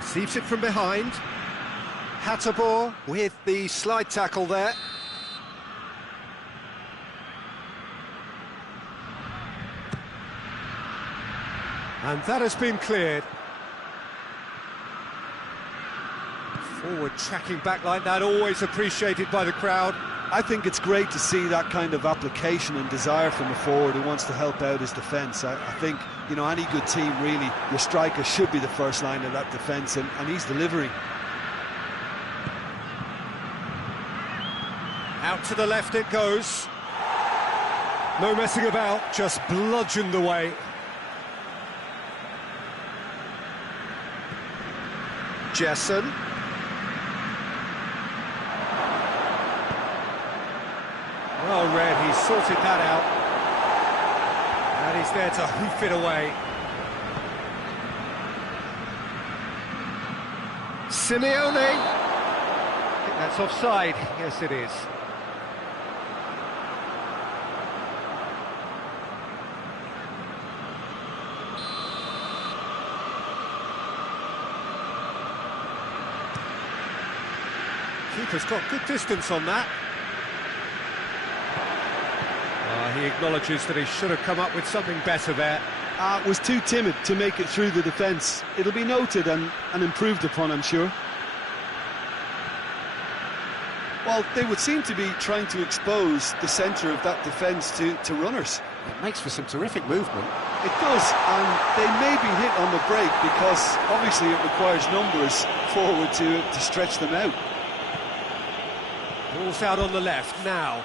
Receives it from behind. Hatterbaugh with the slide tackle there. And that has been cleared. Forward tracking back like that, always appreciated by the crowd. I think it's great to see that kind of application and desire from a forward who wants to help out his defence. I think, you know, any good team, really, your striker should be the first line of that defence, and he's delivering. Out to the left it goes. No messing about, just bludgeoned away. Jesson. Well read, he sorted that out. And he's there to hoof it away. Simeone. I think that's offside. Yes, it is. Keeper's got good distance on that. He acknowledges that he should have come up with something better there. Was too timid to make it through the defence. It'll be noted and improved upon, I'm sure. Well, they would seem to be trying to expose the centre of that defence to runners. It makes for some terrific movement. It does, and they may be hit on the break because obviously it requires numbers forward to stretch them out. Ball's out on the left now.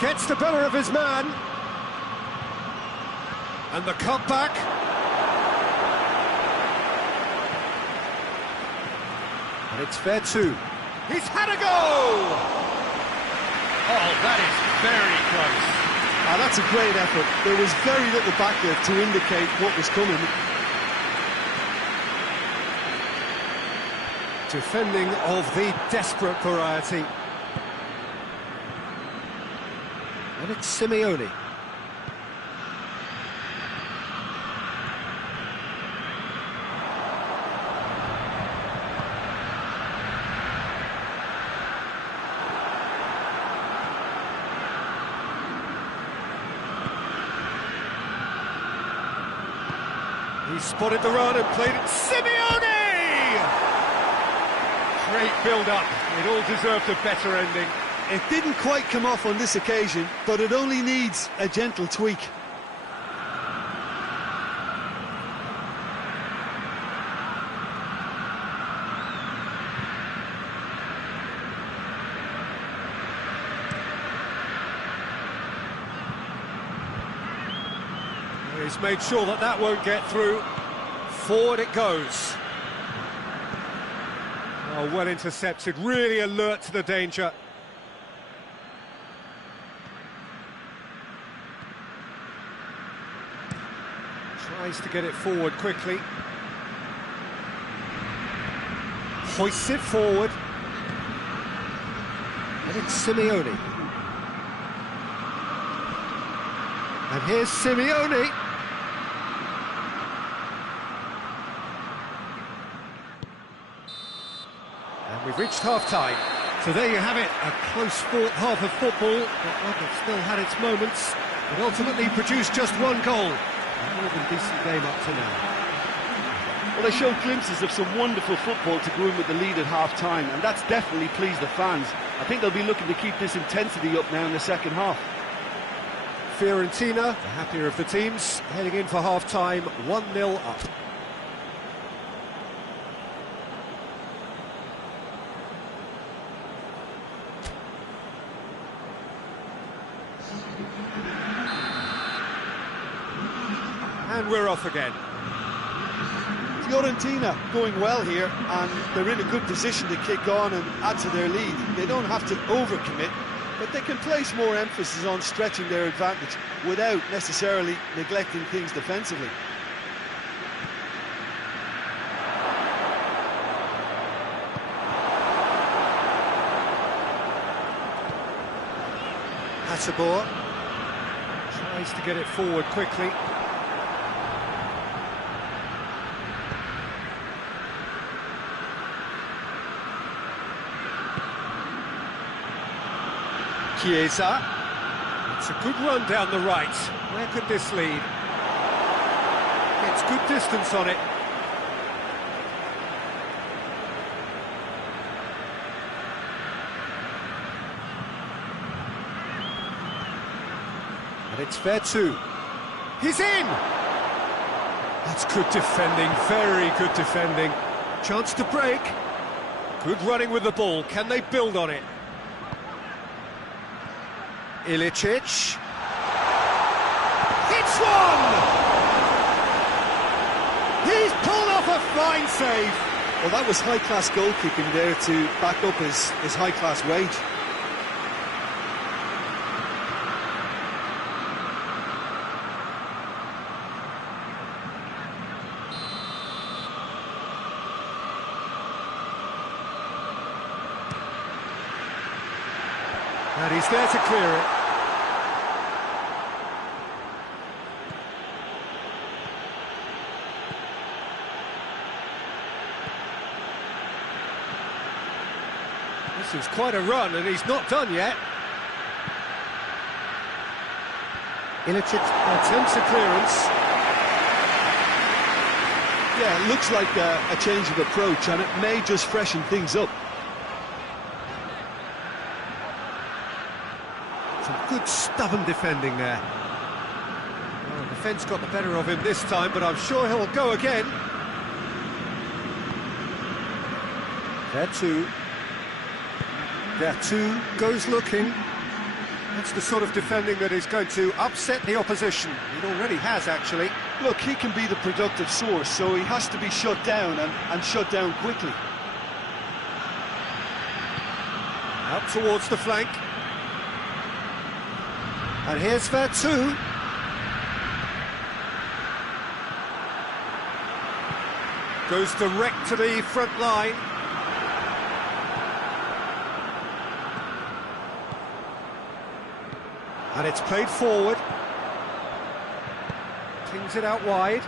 Gets the better of his man. And the cutback. And it's fair too. He's had a go! Oh, that is very close. That's a great effort. There was very little back there to indicate what was coming. Defending of the desperate variety. And it's Simeone. He spotted the run and played it. Simeone! Great build-up. It all deserved a better ending. It didn't quite come off on this occasion, but it only needs a gentle tweak. He's made sure that that won't get through. Forward it goes. Oh, well intercepted, really alert to the danger. Tries to get it forward quickly. Hoists it forward. And it's Simeone. And here's Simeone. And we've reached half-time. So there you have it, a close-fought half of football, but one that still had its moments, but ultimately produced just one goal. A more than decent game up to now. Well, they showed glimpses of some wonderful football to go in with the lead at half-time, and that's definitely pleased the fans. I think they'll be looking to keep this intensity up now in the second half. Fiorentina, the happier of the teams, heading in for half-time, 1-0 up. And we're off again. Fiorentina going well here, and they're in a good position to kick on and add to their lead. They don't have to overcommit, but they can place more emphasis on stretching their advantage without necessarily neglecting things defensively. Hasabor tries to get it forward quickly. Chiesa. It's a good run down the right. Where could this lead? Gets good distance on it. And it's Vertu. He's in! That's good defending, very good defending. Chance to break. Good running with the ball. Can they build on it? Ilicic. It's one! He's pulled off a fine save. Well, that was high-class goalkeeping there to back up his high-class wage. And he's there to clear it. This is quite a run, and he's not done yet. Ilicic attempts a clearance. Yeah, it looks like a change of approach, and it may just freshen things up. Some good stubborn defending there. Well, the defence got the better of him this time, but I'm sure he'll go again. Vertu goes looking. That's the sort of defending that is going to upset the opposition. It already has, actually. Look, he can be the productive source, so he has to be shut down, and shut down quickly. Out towards the flank. And here's Vertu. Goes direct to the front line. And it's played forward. Tings it out wide.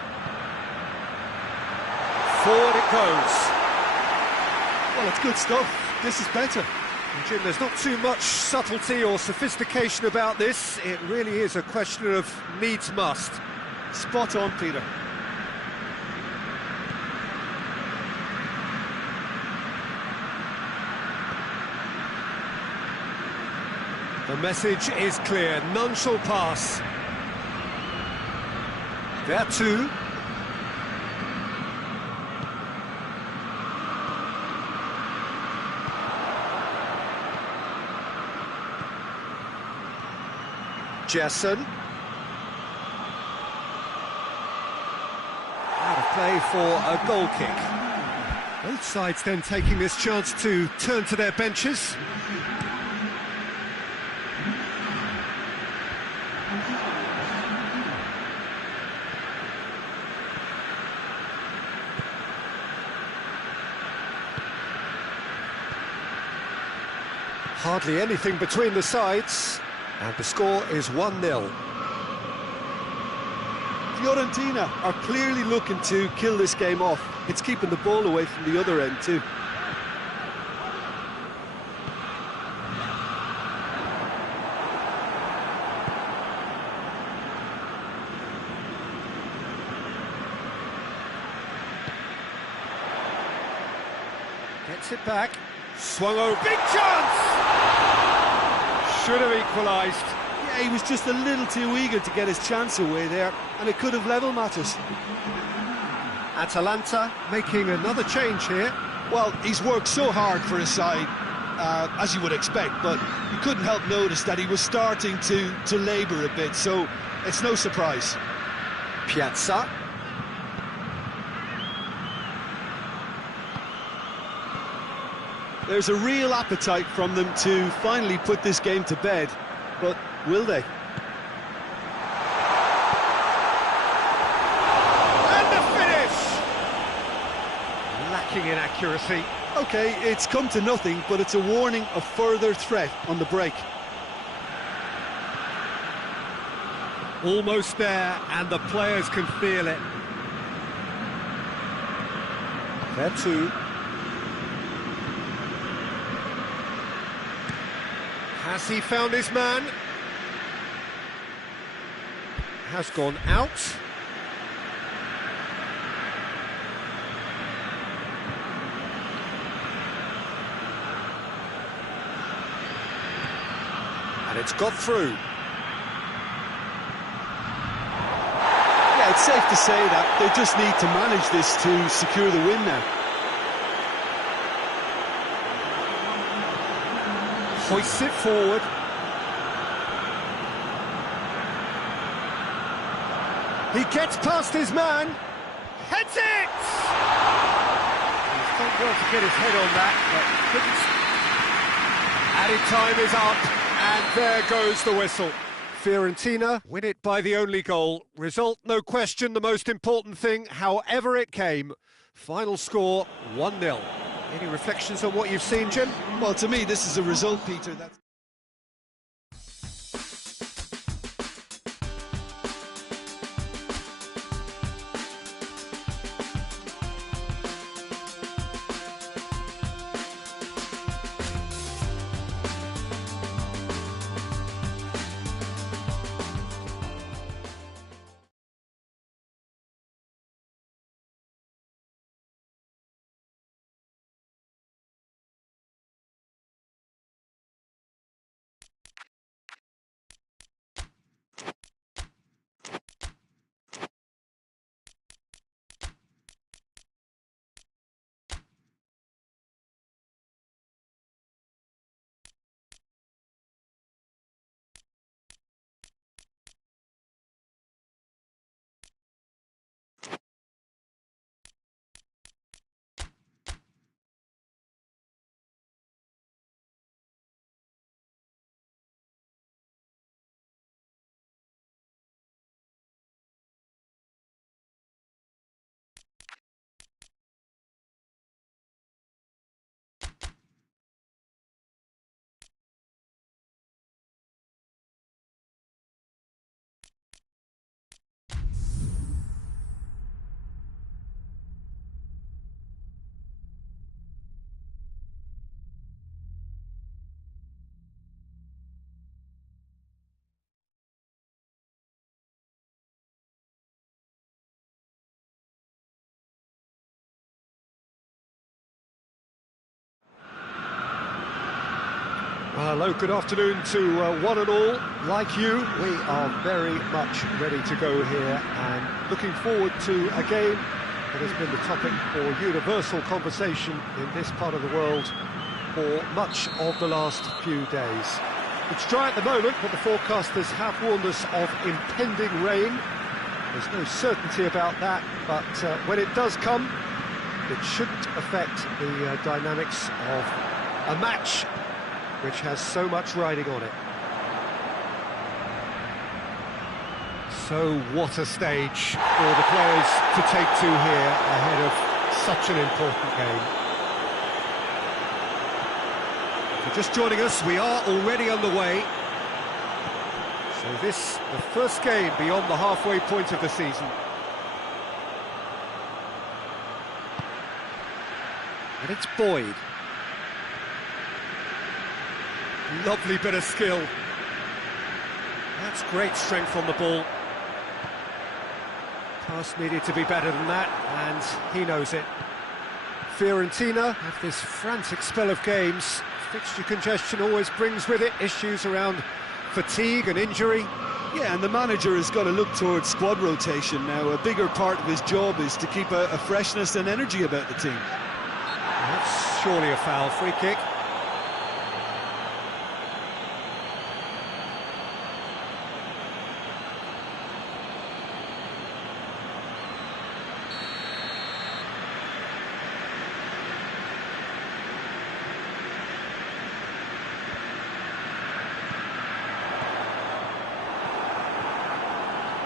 Forward it goes. Well, it's good stuff. This is better. And Jim, there's not too much subtlety or sophistication about this. It really is a question of needs must. Spot on, Peter. The message is clear, none shall pass. Vertu. Jessen. Play for a goal kick. Both sides then taking this chance to turn to their benches. Hardly anything between the sides, and the score is 1-0. Fiorentina are clearly looking to kill this game off. It's keeping the ball away from the other end too. Gets it back. Swung over. Big chance! Should have equalised. Yeah, he was just a little too eager to get his chance away there, and it could have level matters. Atalanta making another change here. Well, he's worked so hard for his side, as you would expect, but you couldn't help notice that he was starting to labour a bit, so it's no surprise. Piazza. There's a real appetite from them to finally put this game to bed, but will they? And the finish! Lacking in accuracy. OK, it's come to nothing, but it's a warning of further threat on the break. Almost there, and the players can feel it. There too. Has he found his man? Has gone out. And it's got through. Yeah, it's safe to say that they just need to manage this to secure the win now. Hoists it forward. He gets past his man. Heads it! He's done well to get his head on that, but couldn't. Added time is up, and there goes the whistle. Fiorentina win it by the only goal. Result, no question, the most important thing, however it came. Final score, 1-0. Any reflections on what you've seen, Jim? Well, to me, this is a result, Peter, that's... Hello, good afternoon to one and all. Like you, we are very much ready to go here and looking forward to a game that has been the topic for universal conversation in this part of the world for much of the last few days. It's dry at the moment, but the forecasters have warned us of impending rain. There's no certainty about that, but when it does come, it shouldn't affect the dynamics of a match which has so much riding on it. So what a stage for the players to take to here ahead of such an important game. If you're just joining us, we are already underway. So this, the first game beyond the halfway point of the season. And it's Boyd. Lovely bit of skill. That's great strength on the ball. Pass needed to be better than that, and he knows it. Fiorentina have this frantic spell of games. Fixture congestion always brings with it issues around fatigue and injury. Yeah, and the manager has got to look towards squad rotation now. A bigger part of his job is to keep a freshness and energy about the team. That's surely a foul. Free kick.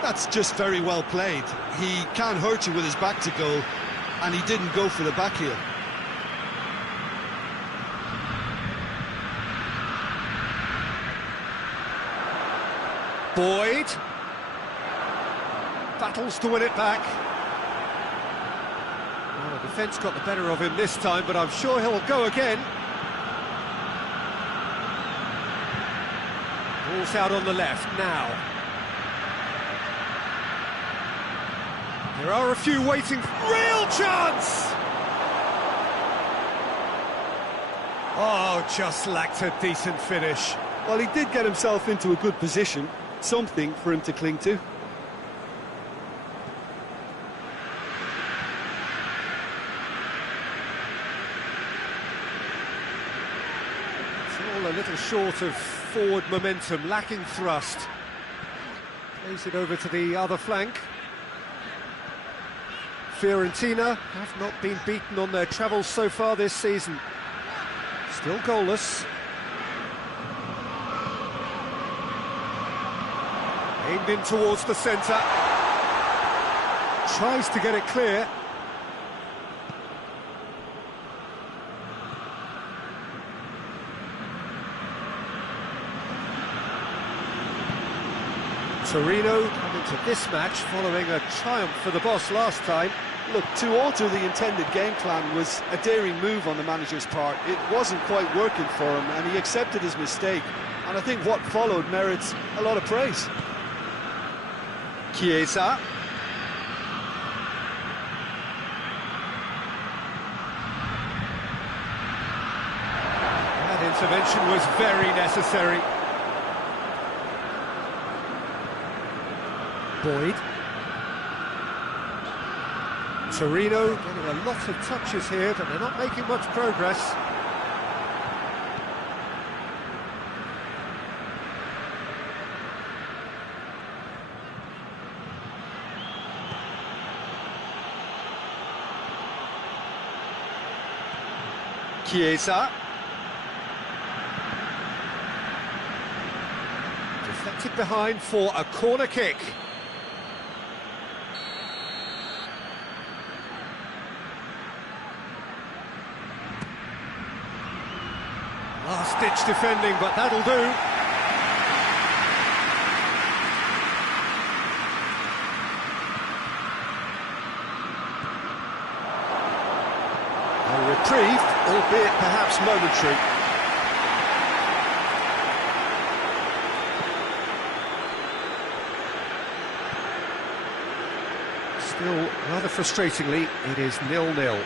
That's just very well played. He can't hurt you with his back to goal, and he didn't go for the back heel. Boyd battles to win it back. Well, the defence got the better of him this time, but I'm sure he'll go again. Ball's out on the left now. There are a few waiting. Real chance! Oh, just lacked a decent finish. Well, he did get himself into a good position. Something for him to cling to. It's all a little short of forward momentum, lacking thrust. Plays it over to the other flank. Fiorentina have not been beaten on their travels so far this season. Still goalless. Aimed in towards the centre. Tries to get it clear. Torino come into this match following a triumph for the boss last time. Look, to alter the intended game plan was a daring move on the manager's part. It wasn't quite working for him, and he accepted his mistake. And I think what followed merits a lot of praise. Chiesa. That intervention was very necessary. Boyd. Torino getting a lot of touches here, but they're not making much progress. Chiesa. Deflected behind for a corner kick. Last-ditch defending, but that'll do. A reprieve, albeit perhaps momentary. Still, rather frustratingly, it is 0-0.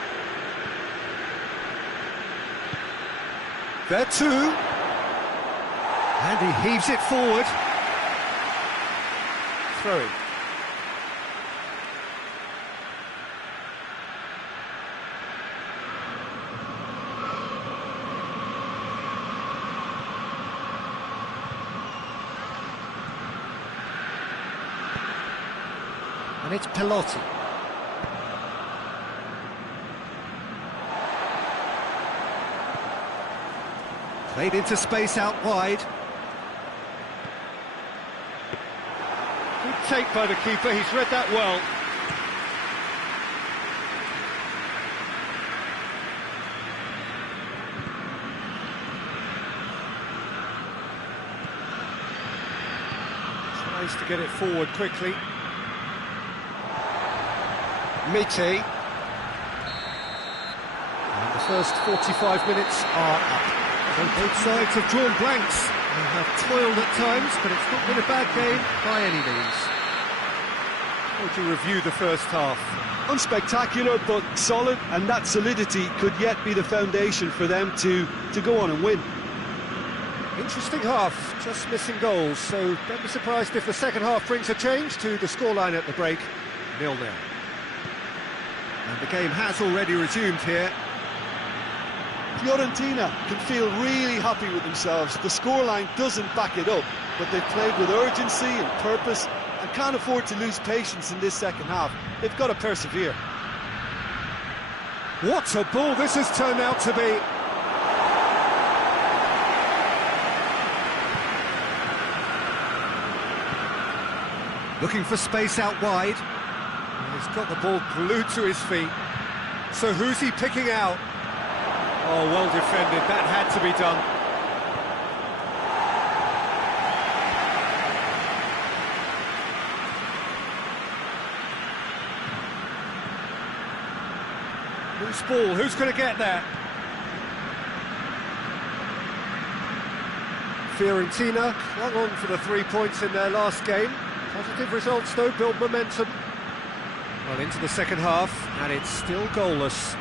There too, and he heaves it forward. Throwing. And it's Pelotti. Played into space out wide. Good take by the keeper, he's read that well. Tries to get it forward quickly. Miti. And the first 45 minutes are up. So both sides have drawn blanks. They have toiled at times, but it's not been a bad game by any means. How would you review the first half? Unspectacular, but solid, and that solidity could yet be the foundation for them to go on and win. Interesting half, just missing goals, so don't be surprised if the second half brings a change to the scoreline at the break, 0-0. And the game has already resumed here. Fiorentina can feel really happy with themselves. The scoreline doesn't back it up, but they've played with urgency and purpose and can't afford to lose patience in this second half. They've got to persevere. What a ball this has turned out to be! Looking for space out wide. He's got the ball glued to his feet. So who's he picking out? Oh, well defended, that had to be done. Loose ball, who's going to get that? Fiorentina clung on for the 3 points in their last game. Positive results though, build momentum. Well, into the second half, and it's still goalless.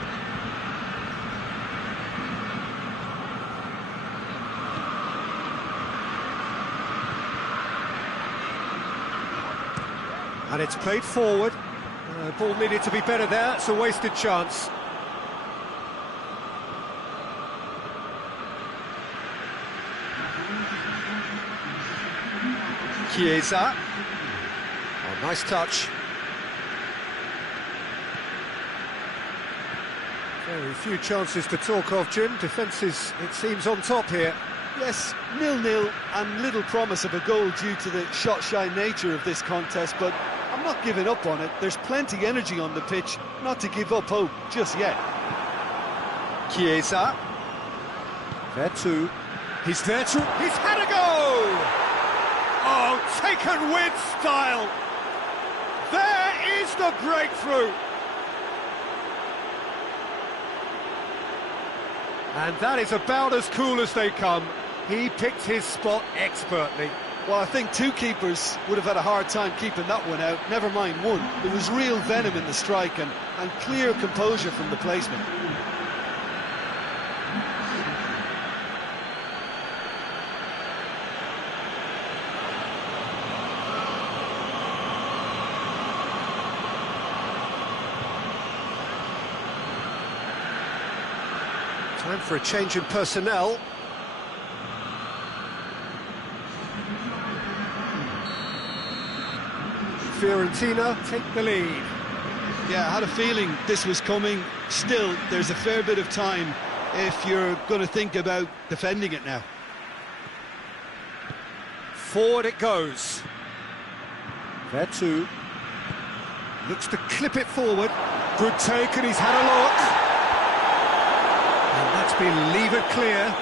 And it's played forward. Ball needed to be better there, it's a wasted chance. Chiesa. Oh, nice touch. Very few chances to talk of, Jim. Defence is, it seems, on top here. Yes, 0-0 and little promise of a goal due to the shot-shy nature of this contest, but I'm not giving up on it. There's plenty energy on the pitch, not to give up hope just yet. Chiesa. Vetu. He's there to... He's had a go! Oh, taken with style! There is the breakthrough! And that is about as cool as they come. He picked his spot expertly. Well, I think two keepers would have had a hard time keeping that one out, never mind one. There was real venom in the strike and clear composure from the placement. Time for a change in personnel. Fiorentina take the lead. Yeah, I had a feeling this was coming. Still, there's a fair bit of time if you're going to think about defending it now. Forward it goes. Vetu looks to clip it forward. Good take, and he's had a look. And that's been levered clear.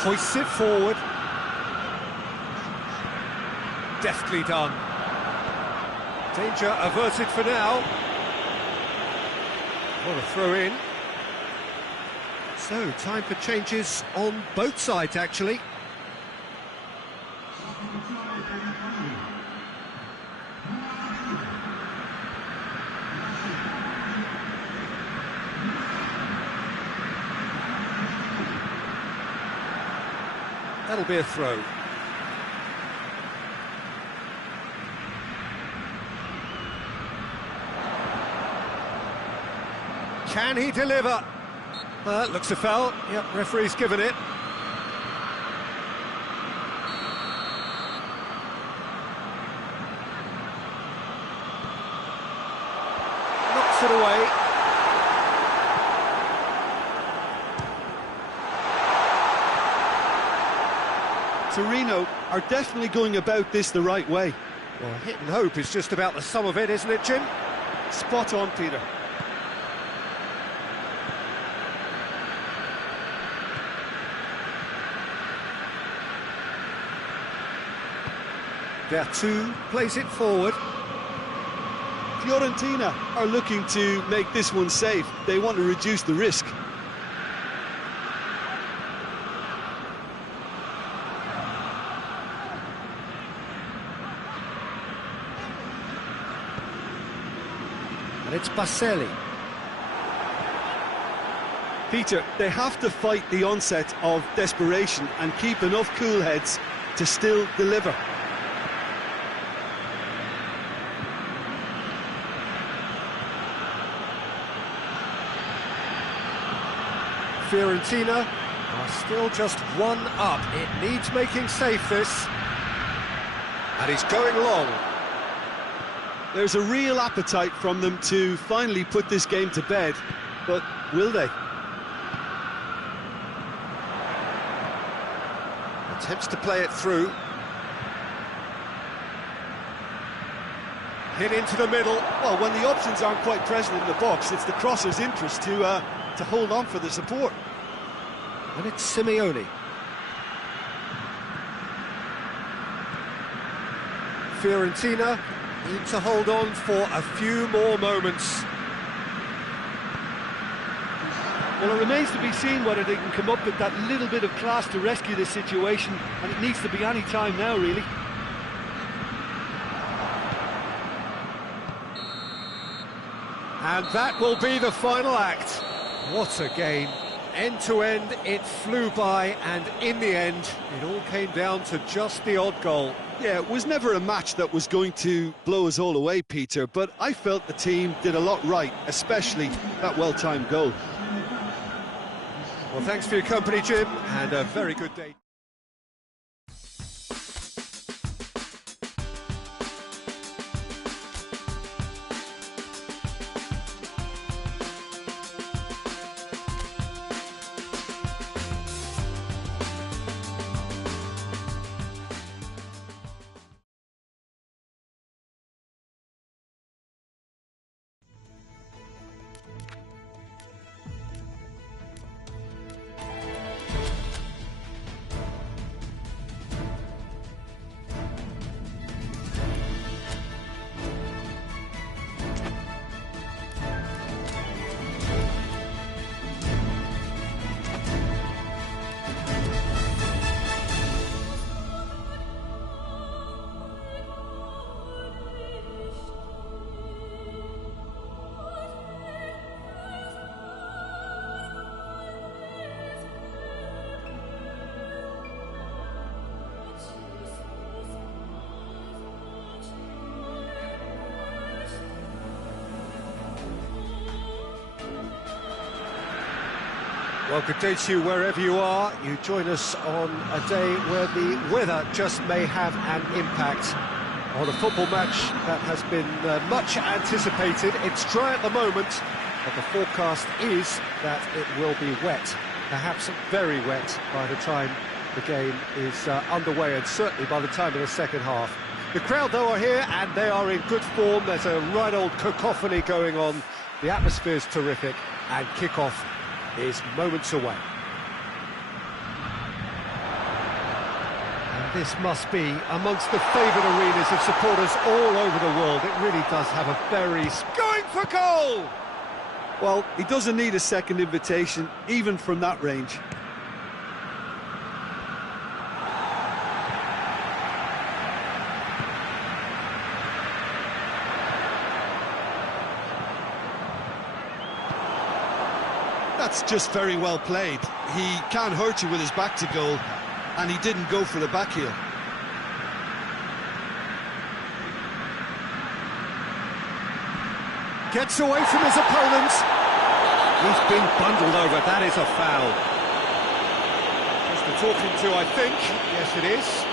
Hoists it forward. Deftly done. Danger averted for now. What a throw in. So, time for changes on both sides, actually. That'll be a throw. Can he deliver? Looks a foul. Yep, referee's given it. Knocks it away. Torino are definitely going about this the right way. Well, hit and hope is just about the sum of it, isn't it, Jim? Spot on, Peter. pt.2 plays it forward. Fiorentina are looking to make this one safe. They want to reduce the risk. And it's Baselli. Peter, they have to fight the onset of desperation and keep enough cool heads to still deliver. Fiorentina are still just one up. It needs making safe, this. And he's going long. There's a real appetite from them to finally put this game to bed, but will they? Attempts to play it through. Hit into the middle. Well, when the options aren't quite present in the box, it's the crosser's interest to hold on for the support. And it's Simeone. Fiorentina need to hold on for a few more moments. Well, it remains to be seen whether they can come up with that little bit of class to rescue this situation, and it needs to be any time now, really. And that will be the final act. What a game. End to end, it flew by, and in the end, it all came down to just the odd goal. Yeah, it was never a match that was going to blow us all away, Peter, but I felt the team did a lot right, especially that well-timed goal. Well, thanks for your company, Jim, and a very good day. Well, good day to you wherever you are. You join us on a day where the weather just may have an impact on a football match that has been much anticipated. It's dry at the moment, but the forecast is that it will be wet, perhaps very wet by the time the game is underway, and certainly by the time of the second half. The crowd, though, are here, and they are in good form. There's a right old cacophony going on. The atmosphere's terrific, and kick-off is moments away. And this must be amongst the favoured arenas of supporters all over the world. It really does have a very... going for goal! Well, he doesn't need a second invitation, even from that range. That's just very well played. He can't hurt you with his back to goal, and he didn't go for the back heel. Gets away from his opponent. He's been bundled over. That is a foul. Just the talking to, I think. Yes, it is.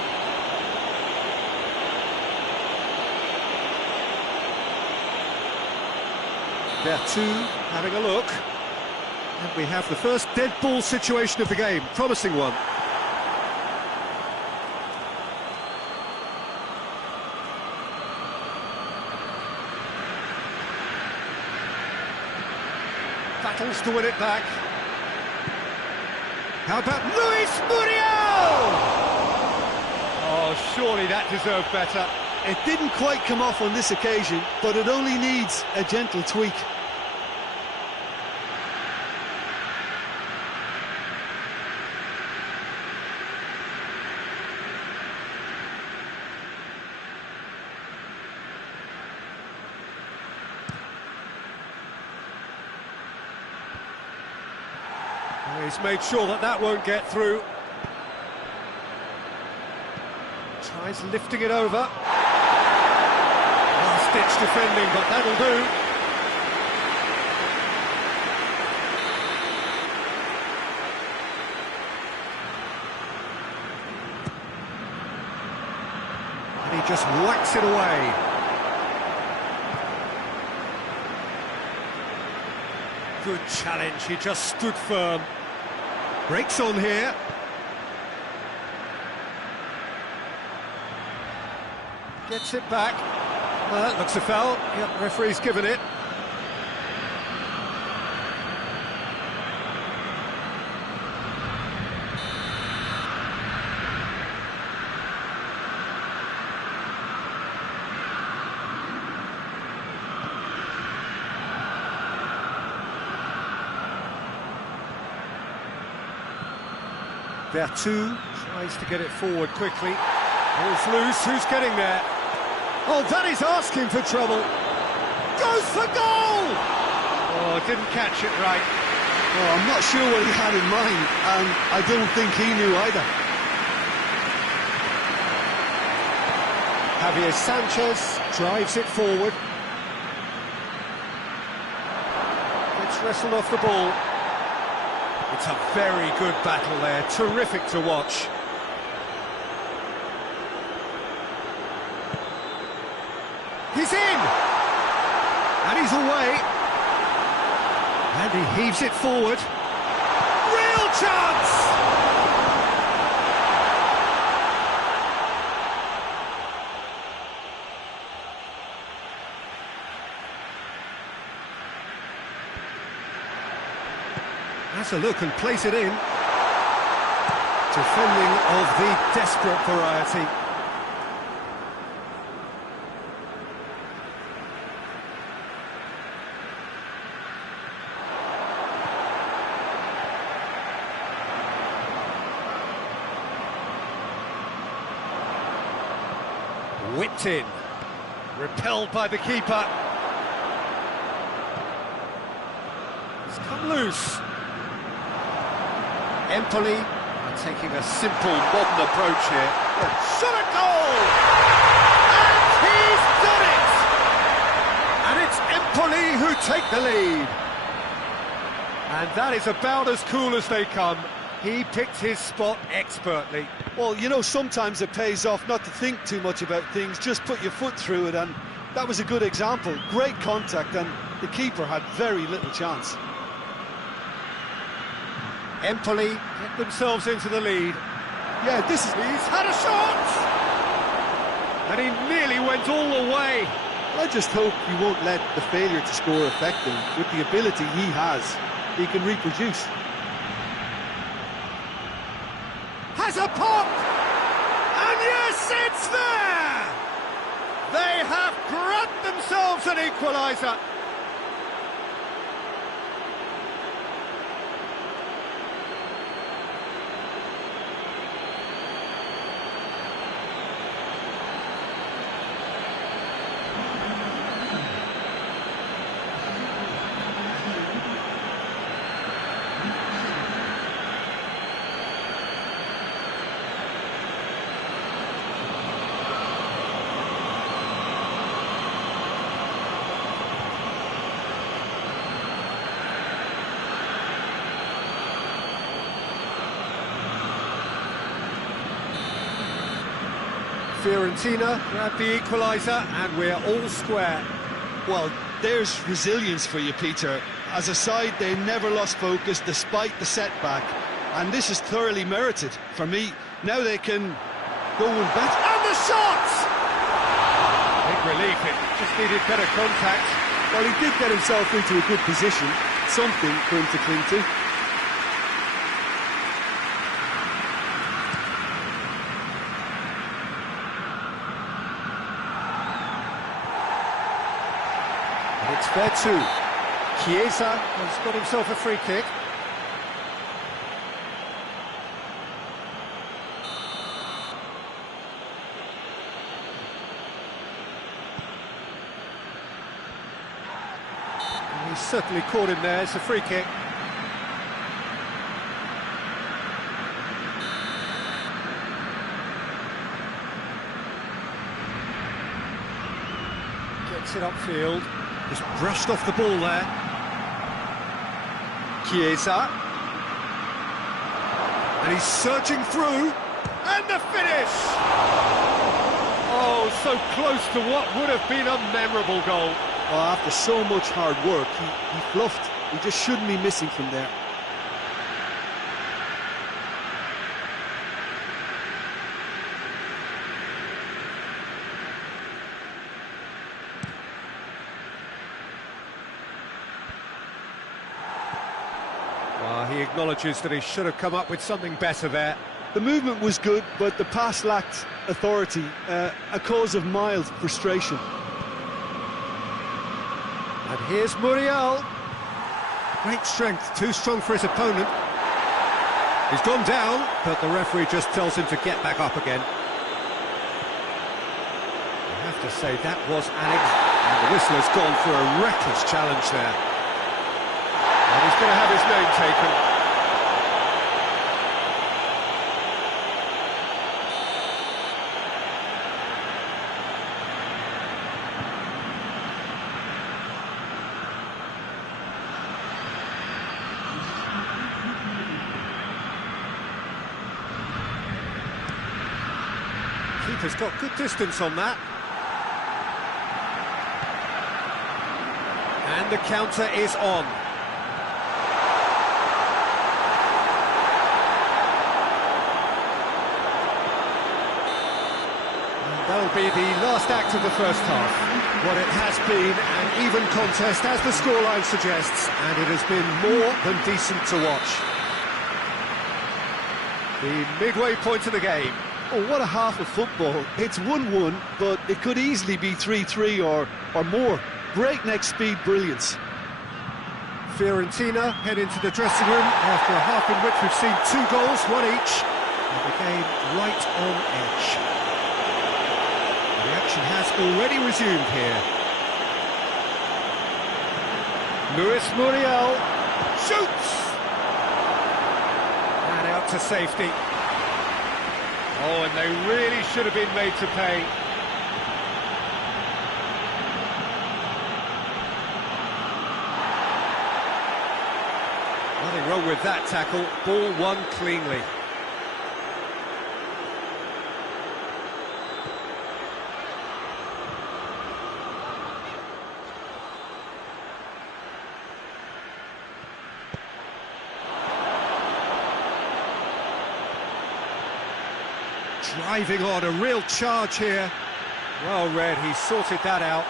pt.2 having a look. And we have the first dead ball situation of the game. Promising one. Battles to win it back. How about Luis Muriel? Oh, surely that deserved better. It didn't quite come off on this occasion, but it only needs a gentle tweak. He's made sure that that won't get through. Tries lifting it over. Last-ditch defending, but that'll do. And he just whacks it away. Good challenge, he just stood firm. Breaks on here. Gets it back. Well, that looks a foul. Yep, referee's given it. pt.2 tries to get it forward quickly. Ball's loose, who's getting there? Oh, that is asking for trouble. Goes for goal! Oh, didn't catch it right. Oh, I'm not sure what he had in mind, and I don't think he knew either. Javier Sanchez drives it forward. Gets wrestled off the ball. It's a very good battle there, terrific to watch. He's in! And he's away. And he heaves it forward. Real chance! Has a look and plays it in. Defending of the desperate variety. Whipped in. Repelled by the keeper. It's come loose. Empoli are taking a simple, modern approach here. Shot a goal! And he's done it! And it's Empoli who take the lead. And that is about as cool as they come. He picked his spot expertly. Well, you know, sometimes it pays off not to think too much about things, just put your foot through it, and that was a good example. Great contact, and the keeper had very little chance. Empoli get themselves into the lead. Yeah, this is... He's had a shot! And he nearly went all the way. I just hope you won't let the failure to score affect him. With the ability he has, he can reproduce. Has a pop! And yes, it's there! They have grabbed themselves an equaliser. Fiorentina grab the equaliser and we're all square. Well, there's resilience for you, Peter. As a side, they never lost focus despite the setback, and this is thoroughly merited. For me, now they can go and bet. And the shot! Big relief, it just needed better contact. Well, he did get himself into a good position, something for him to cling to. And it's fair too. Chiesa has got himself a free kick. And he's certainly caught him there. It's a free kick. Gets it upfield. Just brushed off the ball there. Chiesa. And he's surging through. And the finish! Oh, so close to what would have been a memorable goal. Well, after so much hard work, he fluffed. He just shouldn't be missing from there. He acknowledges that he should have come up with something better there. The movement was good, but the pass lacked authority, a cause of mild frustration. And here's Muriel. Great strength, too strong for his opponent. He's gone down, but the referee just tells him to get back up again. I have to say, that was and the whistle has gone for a reckless challenge there. And he's going to have his name taken. Keeper's got good distance on that. And the counter is on. That'll be the last act of the first half. What it has been an even contest, as the scoreline suggests, and it has been more than decent to watch. The midway point of the game. Oh, what a half of football. It's 1-1, but it could easily be 3-3 or more. Breakneck speed brilliance. Fiorentina head into the dressing room after a half in which we've seen 2 goals, one each, and the game right on edge. The action has already resumed here. Luis Muriel shoots! And out to safety. Oh, and they really should have been made to pay. Nothing wrong with that tackle. Ball won cleanly. Driving on, a real charge here. Well read, he sorted that out.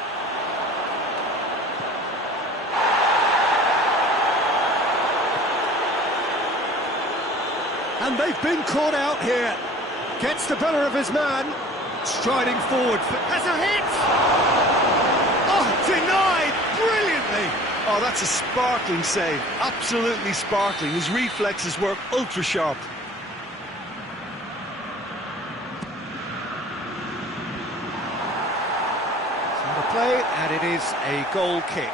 And they've been caught out here. Gets the better of his man. Striding forward, has a hit! Oh, denied brilliantly! Oh, that's a sparkling save. Absolutely sparkling. His reflexes were ultra sharp. Play, and it is a goal kick.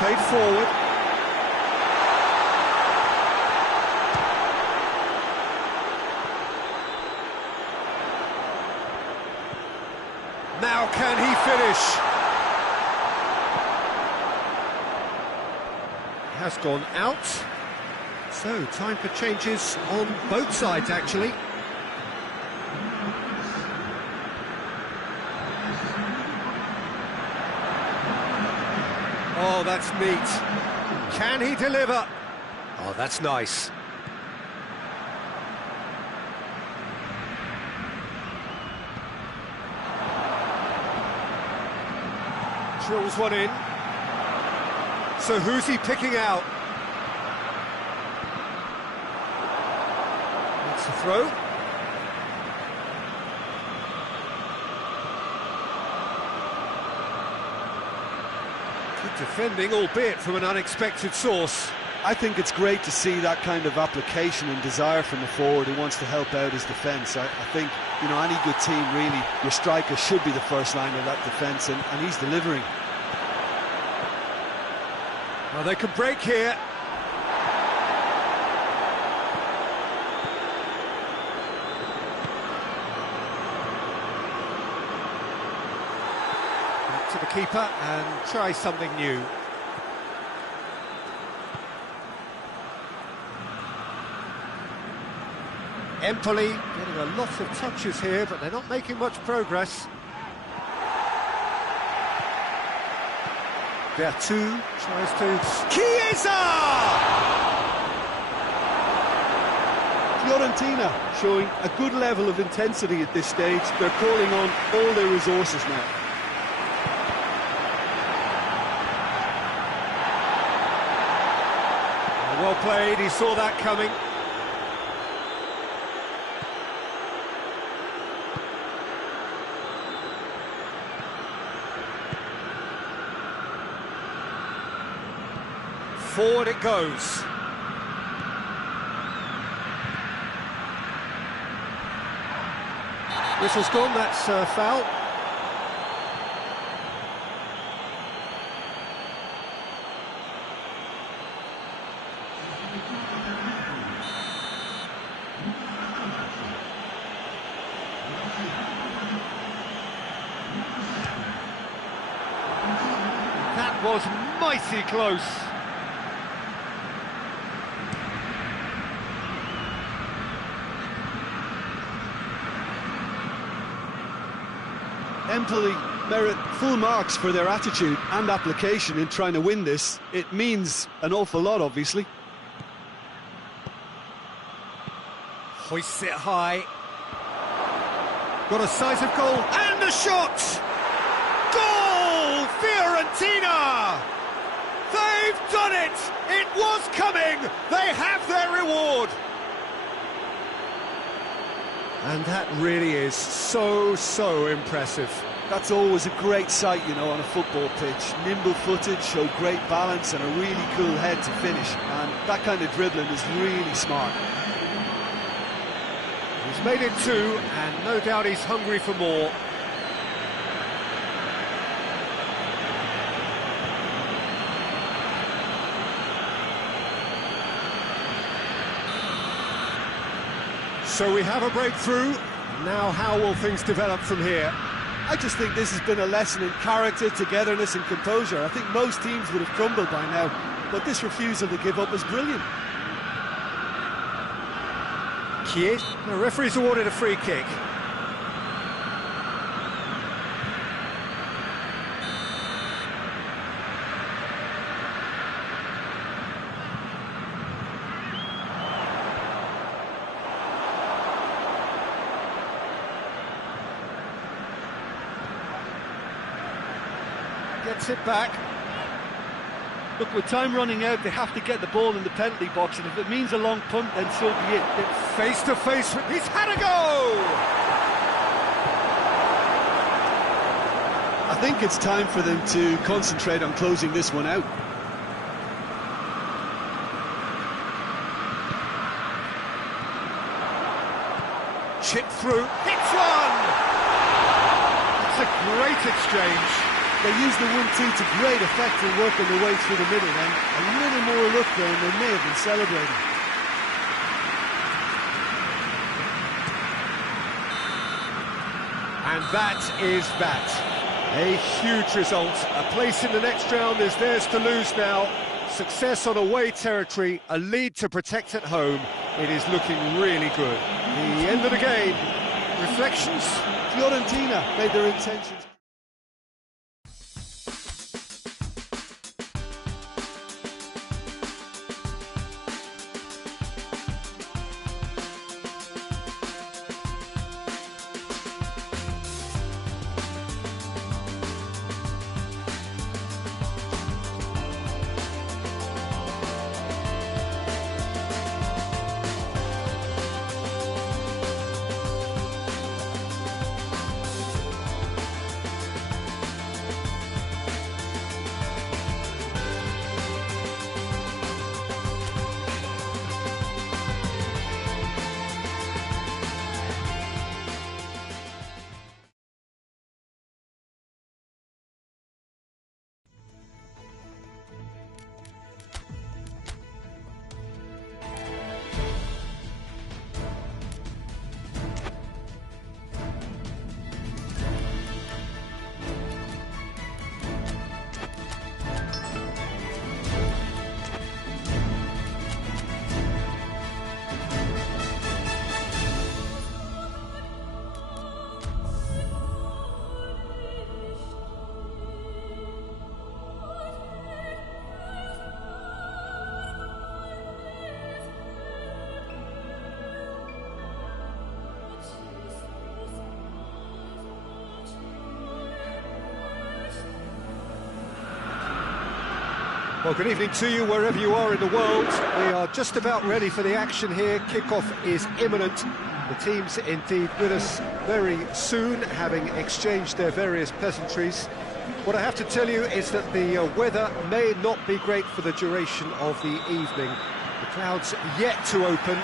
Played forward. Now can he finish? He has gone out. So, time for changes on both sides, actually. Oh, that's neat. Can he deliver? Oh, that's nice. Drills one in. So who's he picking out? That's the throw. Good defending, albeit from an unexpected source. I think it's great to see that kind of application and desire from a forward who wants to help out his defence. I think, you know, any good team, really, your striker should be the first line of that defence, and he's delivering. Well, they can break here. Back to the keeper and try something new. Empoli getting a lot of touches here, but they're not making much progress. Bertu tries to... Chiesa! Fiorentina showing a good level of intensity at this stage. They're calling on all their resources now. Well played, he saw that coming. Forward it goes. Whistle's gone, that's foul. That was mighty close. Empoli merit full marks for their attitude and application in trying to win this. It means an awful lot, obviously. Hoists it high. Got a decisive goal and a shot! Goal! Fiorentina! They've done it! It was coming! They have their reward! And that really is so impressive. That's always a great sight, you know, on a football pitch. Nimble-footed, show great balance and a really cool head to finish. And that kind of dribbling is really smart. He's made it 2, and no doubt he's hungry for more. So we have a breakthrough. Now how will things develop from here? I just think this has been a lesson in character, togetherness and composure. I think most teams would have crumbled by now, but this refusal to give up is brilliant. Chiesa. The referee's awarded a free kick. Gets it back. Look, with time running out, they have to get the ball in the penalty box, and if it means a long punt, then so be it. Face to face with... He's had a go! I think it's time for them to concentrate on closing this one out. Chip through, hits one! That's a great exchange. They used the 1-2 to great effect in working their way through the middle, and a little more luck there, and they may have been celebrating. And that is that. A huge result. A place in the next round is theirs to lose now. Success on away territory, a lead to protect at home. It is looking really good. The end of the game. Reflections? Fiorentina made their intentions. Well, good evening to you wherever you are in the world. We are just about ready for the action here. Kickoff is imminent. The teams indeed with us very soon, having exchanged their various pleasantries. What I have to tell you is that the weather may not be great for the duration of the evening. The clouds yet to open,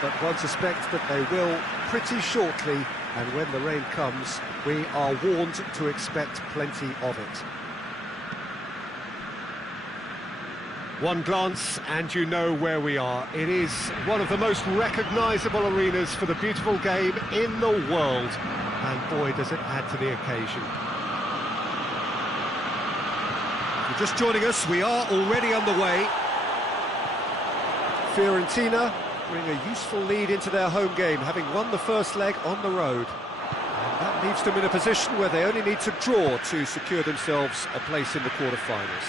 but one suspects that they will pretty shortly, and when the rain comes, we are warned to expect plenty of it. One glance and you know where we are. It is one of the most recognisable arenas for the beautiful game in the world. And boy, does it add to the occasion. If you're just joining us, we are already underway. Fiorentina bring a useful lead into their home game, having won the first leg on the road. And that leaves them in a position where they only need to draw to secure themselves a place in the quarter-finals.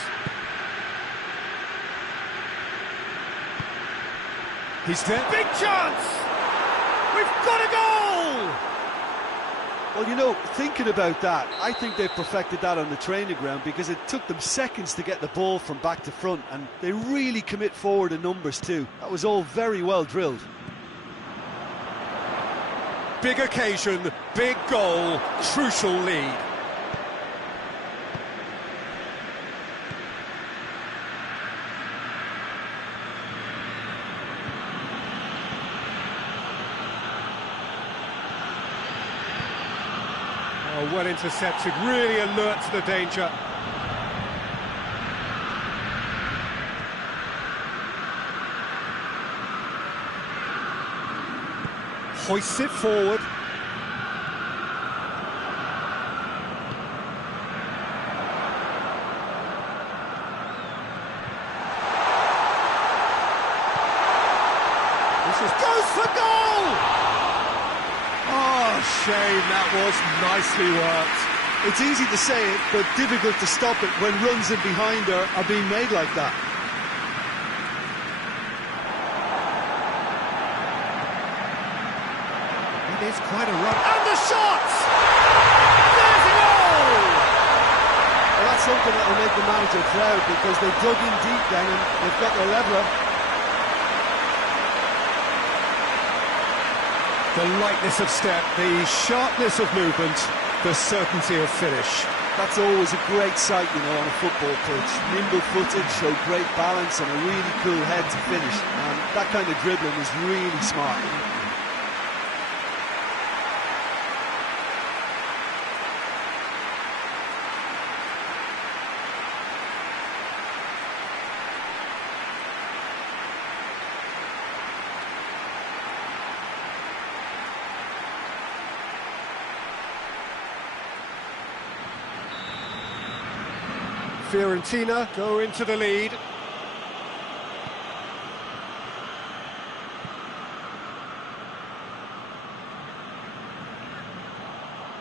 He's there. Big chance! We've got a goal! Well, you know, thinking about that, I think they perfected that on the training ground, because it took them seconds to get the ball from back to front, and they really commit forward in numbers too. That was all very well drilled. Big occasion, big goal, crucial lead. Oh, well intercepted, really alert to the danger. Hoists it forward. Goes for goal! Oh, shame, that was nicely worked. It's easy to say it, but difficult to stop it when runs in behind are being made like that. It is quite a run. And the shot! There's a goal! Well, that's something that will make the manager proud, because they dug in deep then and they've got their leveller. The lightness of step, the sharpness of movement, the certainty of finish. That's always a great sight, you know, on a football pitch. Nimble-footed, show great balance and a really cool head to finish. And that kind of dribbling is really smart. Fiorentina go into the lead.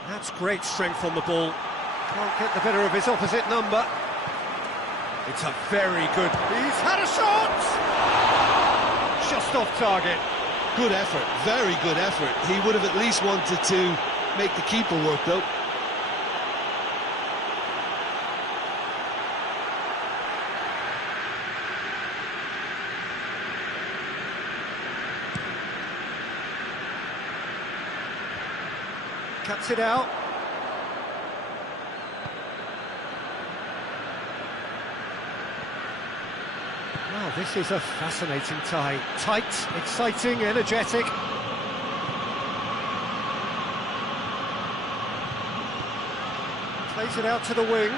That's great strength on the ball. Can't get the better of his opposite number. It's a very good... He's had a shot! Just off target. Good effort, very good effort. He would have at least wanted to make the keeper work, though. Cuts it out. Wow, this is a fascinating tie. Tight, exciting, energetic. Plays it out to the wing.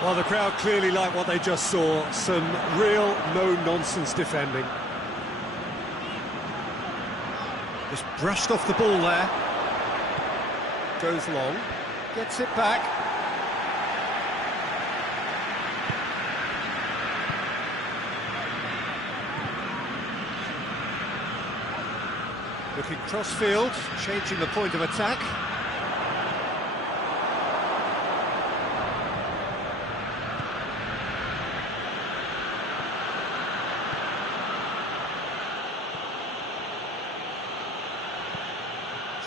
Well, the crowd clearly like what they just saw. Some real no-nonsense defending. Just brushed off the ball there. Goes long. Gets it back. Looking cross-field, changing the point of attack.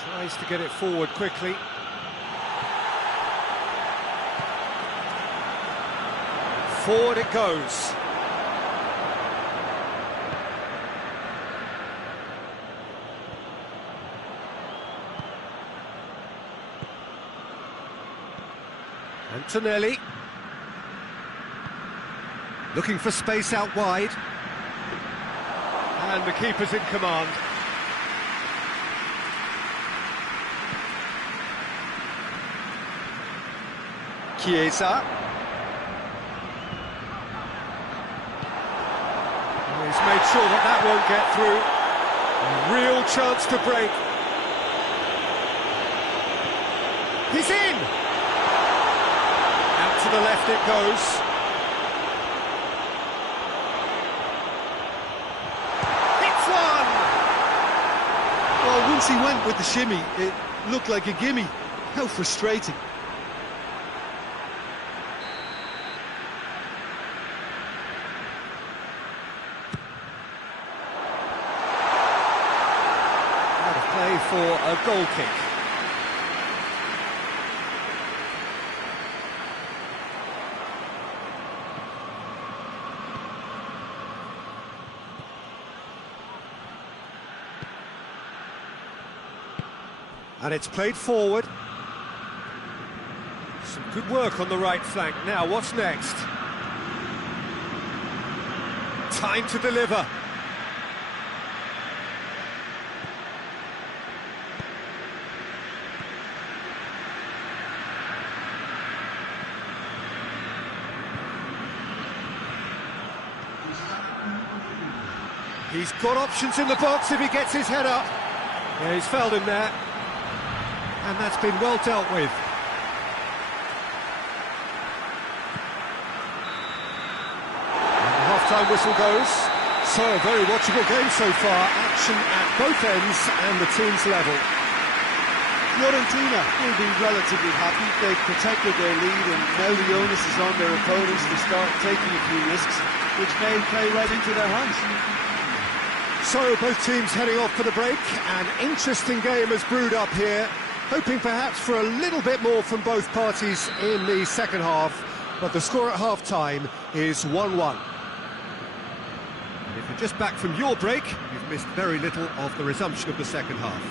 Tries to get it forward quickly. Forward it goes. Antonelli. Looking for space out wide. And the keeper's in command. Chiesa. He's made sure that that won't get through. A real chance to break. He's in! Out to the left it goes. It's one! Well, once he went with the shimmy, it looked like a gimme. How frustrating. Play for a goal kick. And it's played forward. Some good work on the right flank. Now, what's next? Time to deliver. He's got options in the box if he gets his head up. Yeah, he's fouled him there. And that's been well dealt with. And the half-time whistle goes. So, a very watchable game so far. Action at both ends and the team's level. Fiorentina will be relatively happy. They've protected their lead and now the onus is on their opponents to start taking a few risks, which may play right into their hands. So, both teams heading off for the break. An interesting game has brewed up here. Hoping perhaps for a little bit more from both parties in the second half. But the score at half-time is 1-1. And if you're just back from your break, you've missed very little of the resumption of the second half.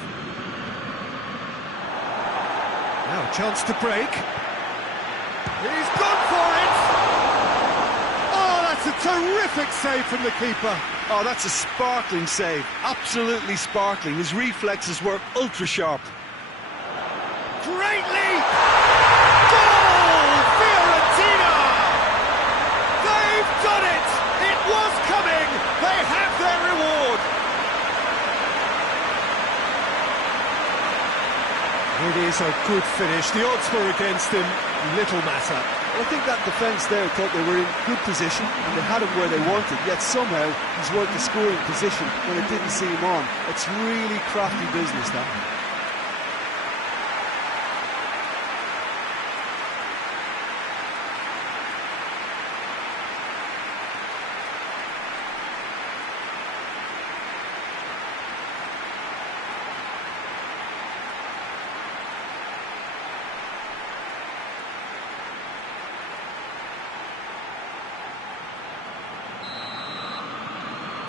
Now a chance to break. He's gone for it! Oh, that's a terrific save from the keeper. Oh, that's a sparkling save. Absolutely sparkling. His reflexes were ultra-sharp. Great leap! Goal! Fiorentina! They've done it! It was coming! They have their reward! It is a good finish. The odds were against him, little matter. Well, I think that defence there thought they were in good position and they had him where they wanted, yet somehow he's worked the scoring position when it didn't see him on. It's really crafty business, that.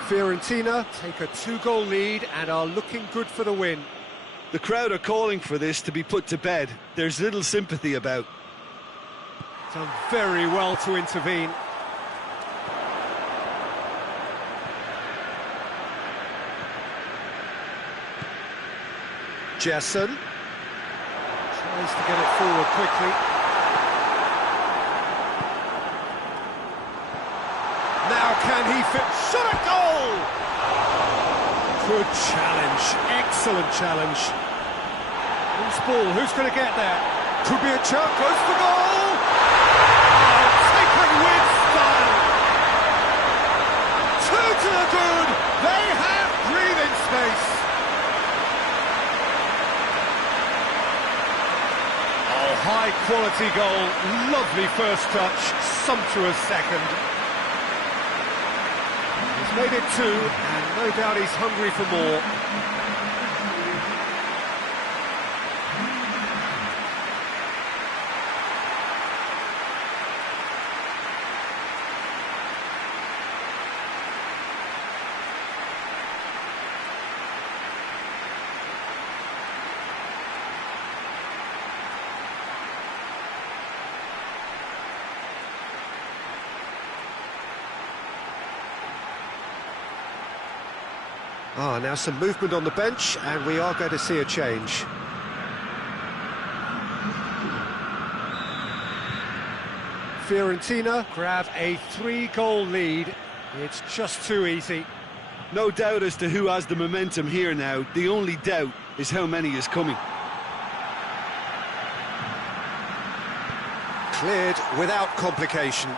Fiorentina take a 2-goal lead and are looking good for the win. The crowd are calling for this to be put to bed. There's little sympathy about. Done very well to intervene. Jesson tries to get it forward quickly. Now can he fit? Shot a goal! Good challenge, excellent challenge. Loose ball, who's going to get there? Could be a chance, goes for goal! Oh, taken with style! 2 to the good, they have breathing space. Oh, high quality goal, lovely first touch, sumptuous second. Made it 2, and no doubt he's hungry for more. Now some movement on the bench, and we are going to see a change. Fiorentina grab a 3-goal lead. It's just too easy. No doubt as to who has the momentum here now. The only doubt is how many is coming. Cleared without complication.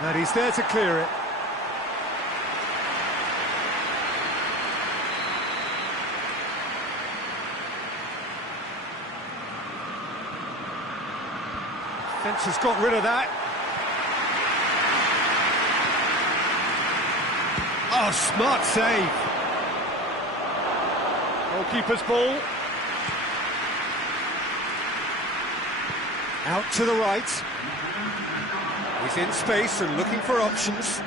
And he's there to clear it. Defence has got rid of that. Oh, smart save. Goalkeeper's ball. Out to the right. He's in space and looking for options.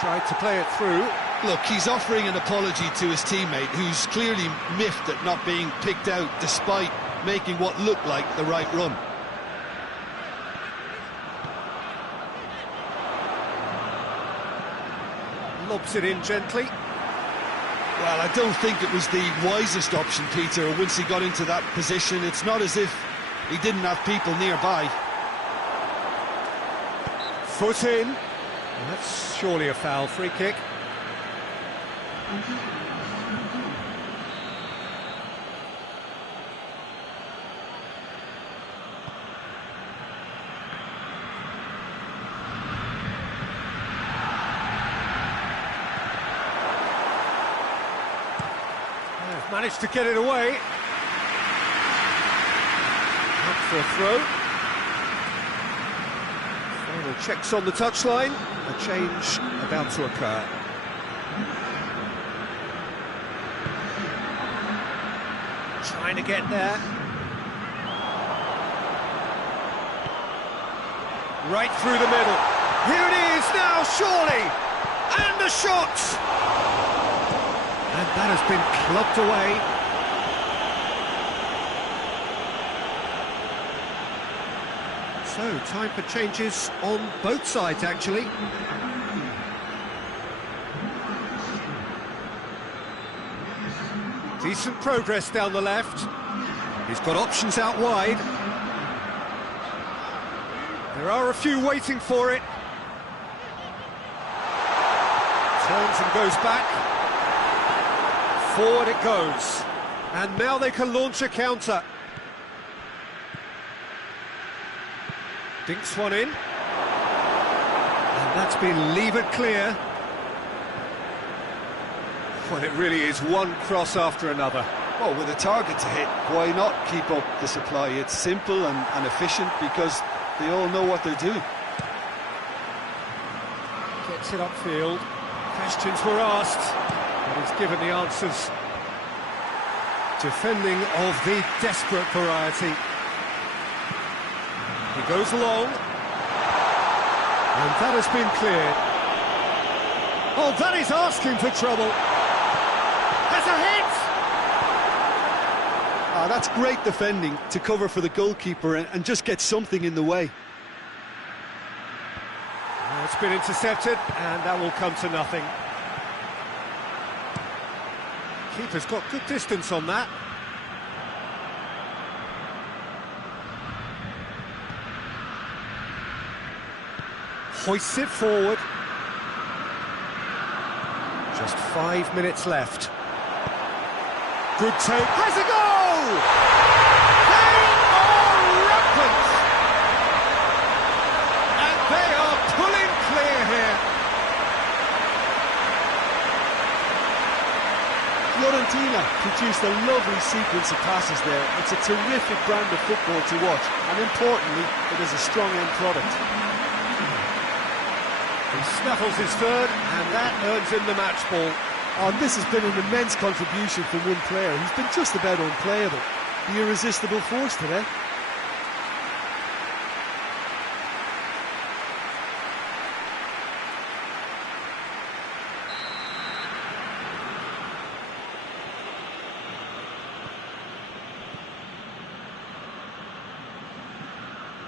Tried to play it through. Look, he's offering an apology to his teammate, who's clearly miffed at not being picked out despite making what looked like the right run. Lobs it in gently. Well, I don't think it was the wisest option, Peter, once he got into that position. It's not as if he didn't have people nearby. Foot in. Well, that's surely a foul. Free kick. Managed to get it away. Up for a throw. Final checks on the touchline. A change about to occur. Trying to get there. Right through the middle. Here it is now, surely! And the shot! And that has been clubbed away. So, time for changes on both sides, actually. Decent progress down the left. He's got options out wide. There are a few waiting for it. Turns and goes back. Forward it goes. And now they can launch a counter. Dinks one in. And that's been levered clear. Well, it really is one cross after another. Well, with a target to hit, why not keep up the supply? It's simple and efficient because they all know what they're doing. Gets it upfield. Questions were asked, but he's given the answers. Defending of the desperate variety. He goes long. And that has been cleared. Oh, that is asking for trouble. That's a hit! That's great defending to cover for the goalkeeper and just get something in the way. It's been intercepted, and that will come to nothing. Keeper's got good distance on that. Hoists it forward. Just 5 minutes left. Good take. Has a goal! They are rampant! And they are pulling clear here. Fiorentina produced a lovely sequence of passes there. It's a terrific brand of football to watch, and importantly, it is a strong end product. He snaffles his third, and that earns him the match ball. Oh, this has been an immense contribution from one player. He's been just about unplayable. The irresistible force today.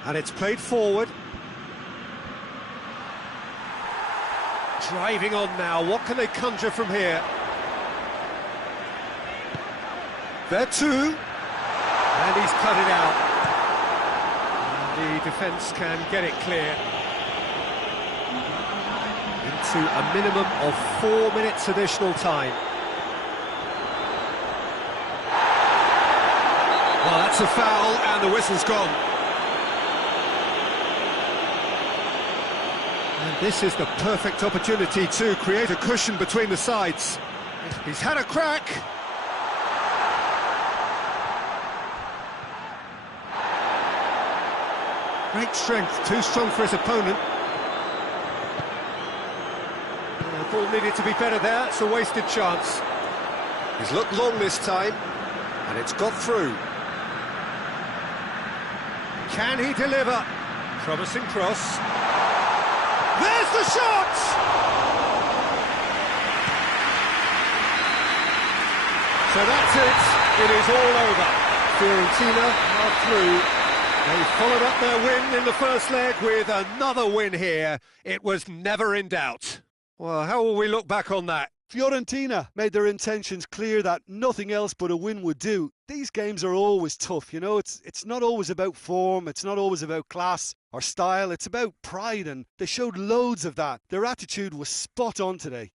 And it's played forward. Driving on now, what can they conjure from here? There too, and he's cut it out. And the defence can get it clear. Into a minimum of 4 minutes additional time. Well, that's a foul, and the whistle's gone. And this is the perfect opportunity to create a cushion between the sides. He's had a crack. Great strength, too strong for his opponent. The ball needed to be better there, it's a wasted chance. He's looked long this time, and it's got through. Can he deliver? Promising cross. There's the shot! So that's it. It is all over. Fiorentina are through. They followed up their win in the first leg with another win here. It was never in doubt. Well, how will we look back on that? Fiorentina made their intentions clear that nothing else but a win would do. These games are always tough, you know, it's not always about form, it's not always about class or style, it's about pride, and they showed loads of that. Their attitude was spot on today.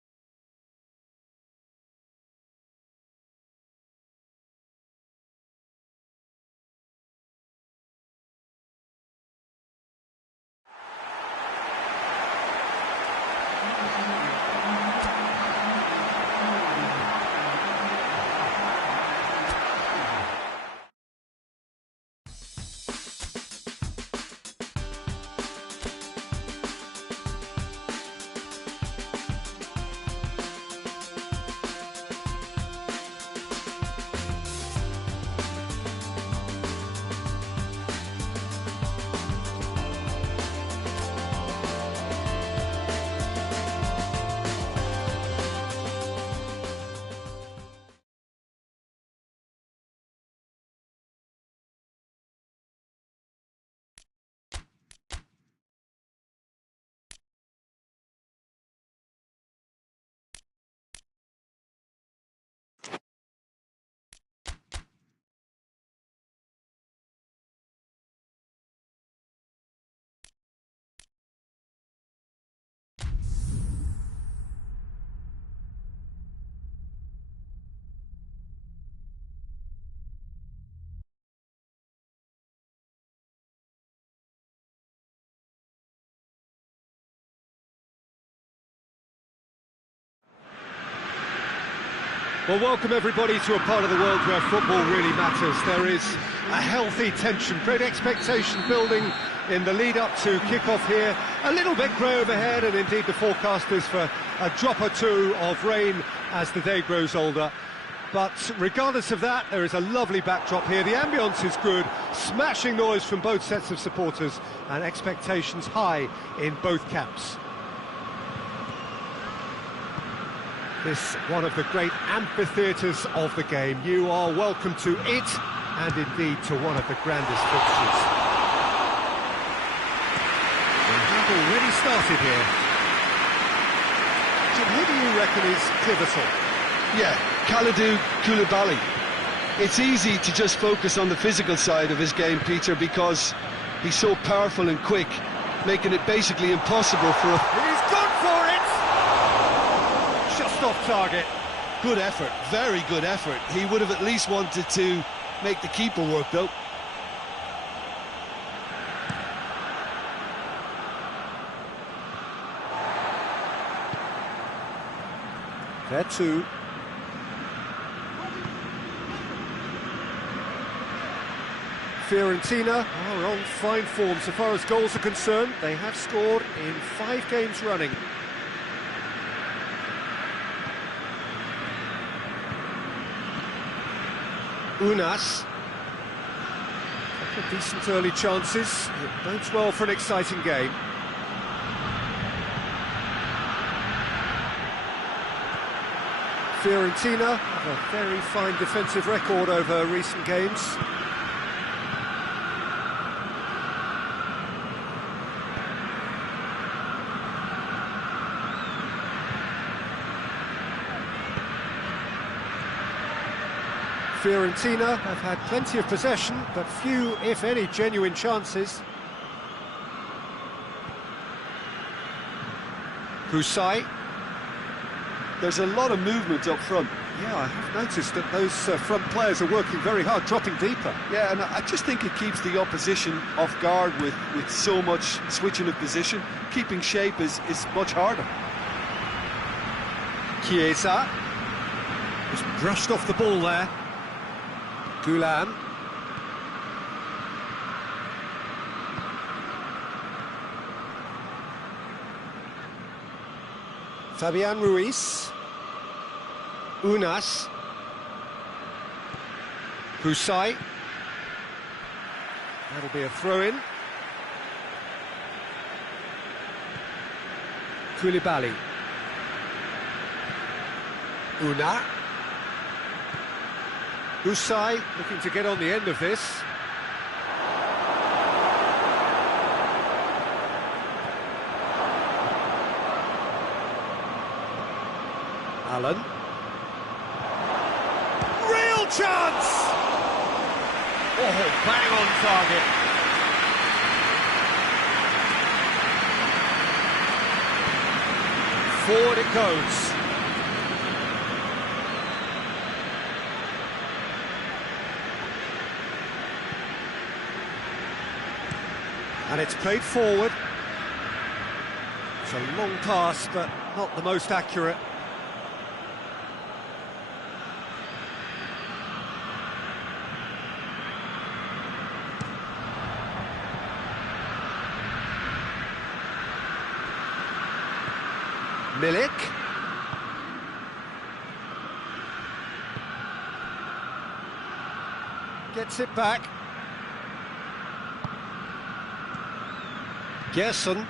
Well, welcome everybody to a part of the world where football really matters. There is a healthy tension, great expectation building in the lead-up to kick-off here. A little bit grey overhead, and indeed the forecast is for a drop or two of rain as the day grows older. But regardless of that, there is a lovely backdrop here. The ambience is good, smashing noise from both sets of supporters, and expectations high in both camps. This one of the great amphitheatres of the game. You are welcome to it, and indeed to one of the grandest fixtures. We have already started here. Jim, who do you reckon is pivotal? Yeah, Kalidou Koulibaly. It's easy to just focus on the physical side of his game, Peter, because he's so powerful and quick, making it basically impossible for a... He's gone for it! Just off target. Good effort, very good effort. He would have at least wanted to make the keeper work, though. pt.2. Fiorentina are on fine form so far as goals are concerned. They have scored in 5 games running. Unas. Couple of decent early chances. It bodes well for an exciting game. Fiorentina have a very fine defensive record over recent games. Fiorentina have had plenty of possession, but few, if any, genuine chances. Husai. There's a lot of movement up front. Yeah, I have noticed that those front players are working very hard, dropping deeper. Yeah, and I just think it keeps the opposition off guard with so much switching of position. Keeping shape is much harder. Chiesa. Just brushed off the ball there. Gulam. Fabian Ruiz. Unas. Husai. That'll be a throw-in. Koulibaly. Una. Husai looking to get on the end of this. Allen. Real chance! Oh, bang on target. Forward it goes. And it's played forward. It's a long pass, but not the most accurate. Milik. Gets it back. Gerson.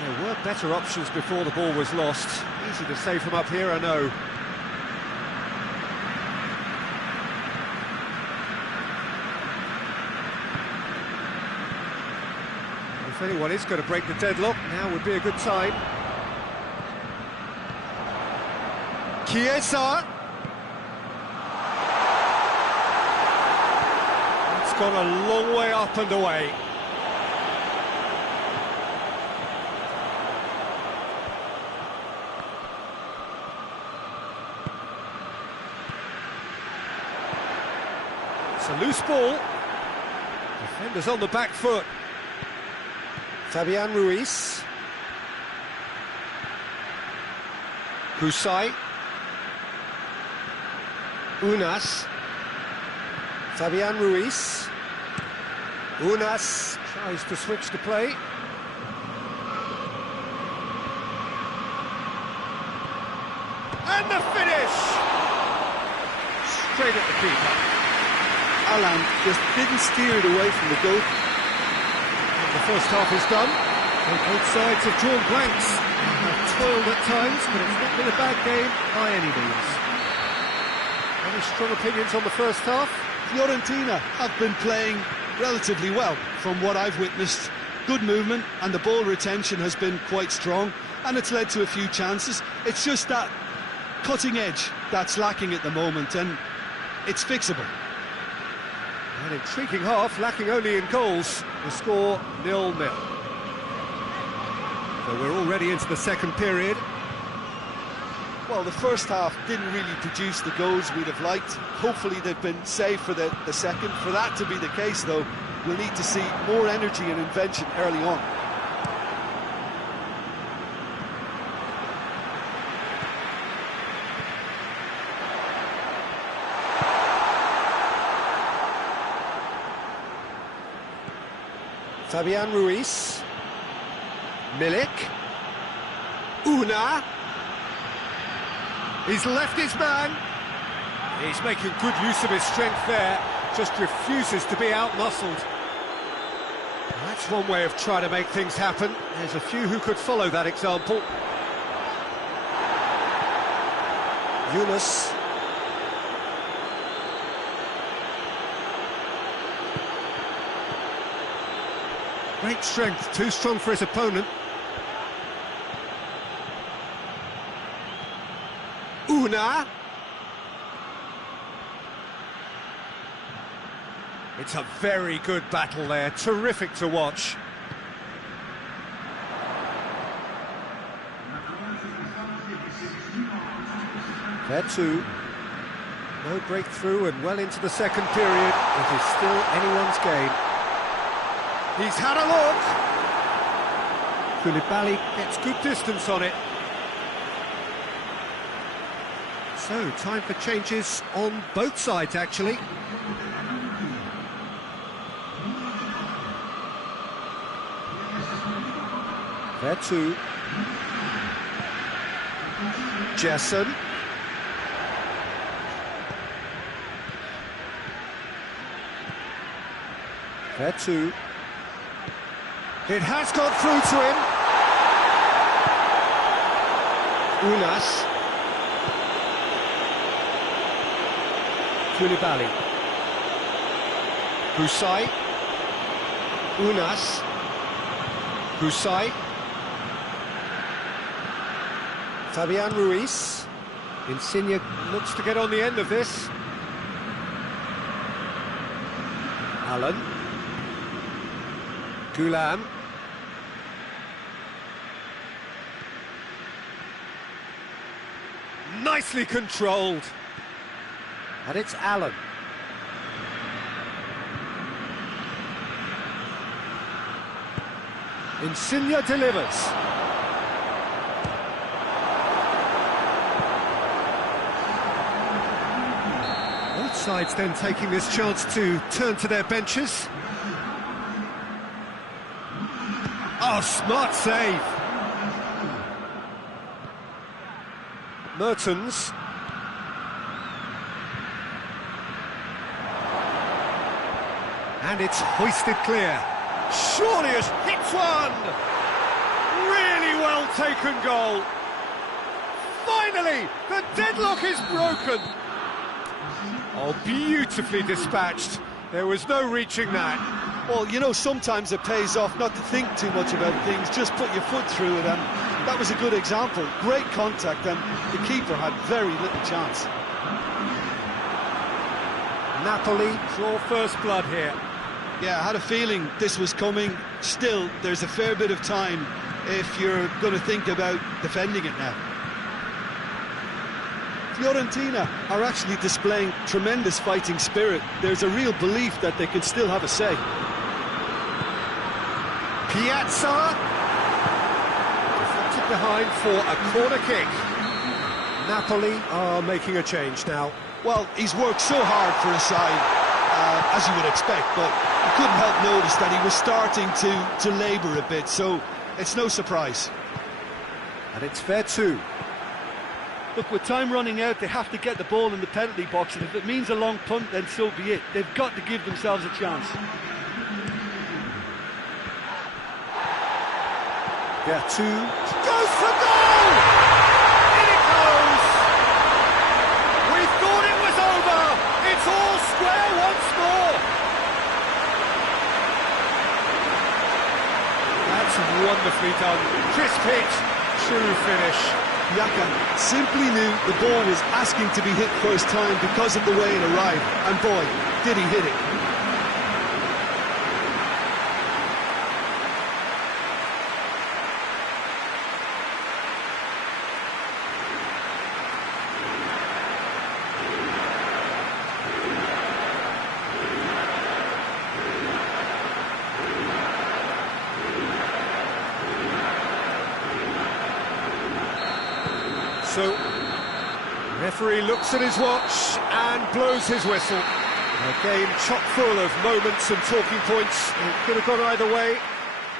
There were better options before the ball was lost. Easy to say from up here, I know. If anyone is going to break the deadlock, now would be a good time. Chiesa. It's gone a long way up and away. It's a loose ball. Defenders on the back foot. Fabian Ruiz. Kusai. Unas. Fabian Ruiz. Unas tries to switch the play. And the finish! Straight at the keeper. Alan just didn't steer it away from the goal. And the first half is done. And both sides have drawn blanks. They have toiled at times, but it's not been a bad game by any means. Any strong opinions on the first half? Fiorentina have been playing relatively well from what I've witnessed. Good movement and the ball retention has been quite strong, and it's led to a few chances. It's just that cutting edge that's lacking at the moment, and it's fixable. An intriguing half, lacking only in goals. The score 0-0. So we're already into the second period. Well, the first half didn't really produce the goals we'd have liked. Hopefully they've been saved for the second. For that to be the case, though, we'll need to see more energy and invention early on. Fabian Ruiz. Milik. Una. He's left his man. He's making good use of his strength there. Just refuses to be out-muscled. That's one way of trying to make things happen. There's a few who could follow that example. Yunus. Great strength, too strong for his opponent. Una. It's a very good battle there, terrific to watch. There too. No breakthrough and well into the second period. It is still anyone's game. He's had a look. Koulibaly gets good distance on it. So, time for changes on both sides, actually. There too. Jessen. There too. It has got through to him. Unas. Koulibaly. Kusai. Unas. Kusai. Fabian Ruiz. Insigne looks to get on the end of this. Allen. Gulam. Nicely controlled. And it's Allen. Insigne delivers. Both sides then taking this chance to turn to their benches. Oh, smart save. Mertens. And it's hoisted clear. Surely has hit one! Really well taken goal. Finally, the deadlock is broken. Oh, beautifully dispatched. There was no reaching that. Well, you know, sometimes it pays off not to think too much about things, just put your foot through it, and that was a good example. Great contact, and the keeper had very little chance. Napoli draw first blood here. Yeah, I had a feeling this was coming. Still, there's a fair bit of time if you're going to think about defending it now. Fiorentina are actually displaying tremendous fighting spirit. There's a real belief that they can still have a say. Piazza deflected behind for a corner kick. Napoli are making a change now. Well, he's worked so hard for his side, as you would expect, but you couldn't help notice that he was starting to labour a bit, so it's no surprise. And it's fair too. Look, with time running out, they have to get the ball in the penalty box, and if it means a long punt, then so be it. They've got to give themselves a chance. Gattu goes for goal! In it goes! We thought it was over! It's all square once more! That's wonderfully done. Crisp hit, true finish. Yaka simply knew the ball was asking to be hit first time because of the way it arrived, and boy, did he hit it. So, referee looks at his watch and blows his whistle. A game chock full of moments and talking points. It could have gone either way,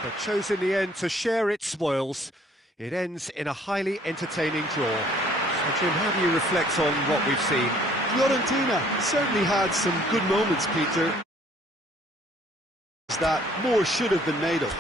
but chose in the end to share its spoils. It ends in a highly entertaining draw. So, Jim, how do you reflect on what we've seen? Fiorentina certainly had some good moments, Peter, that more should have been made of.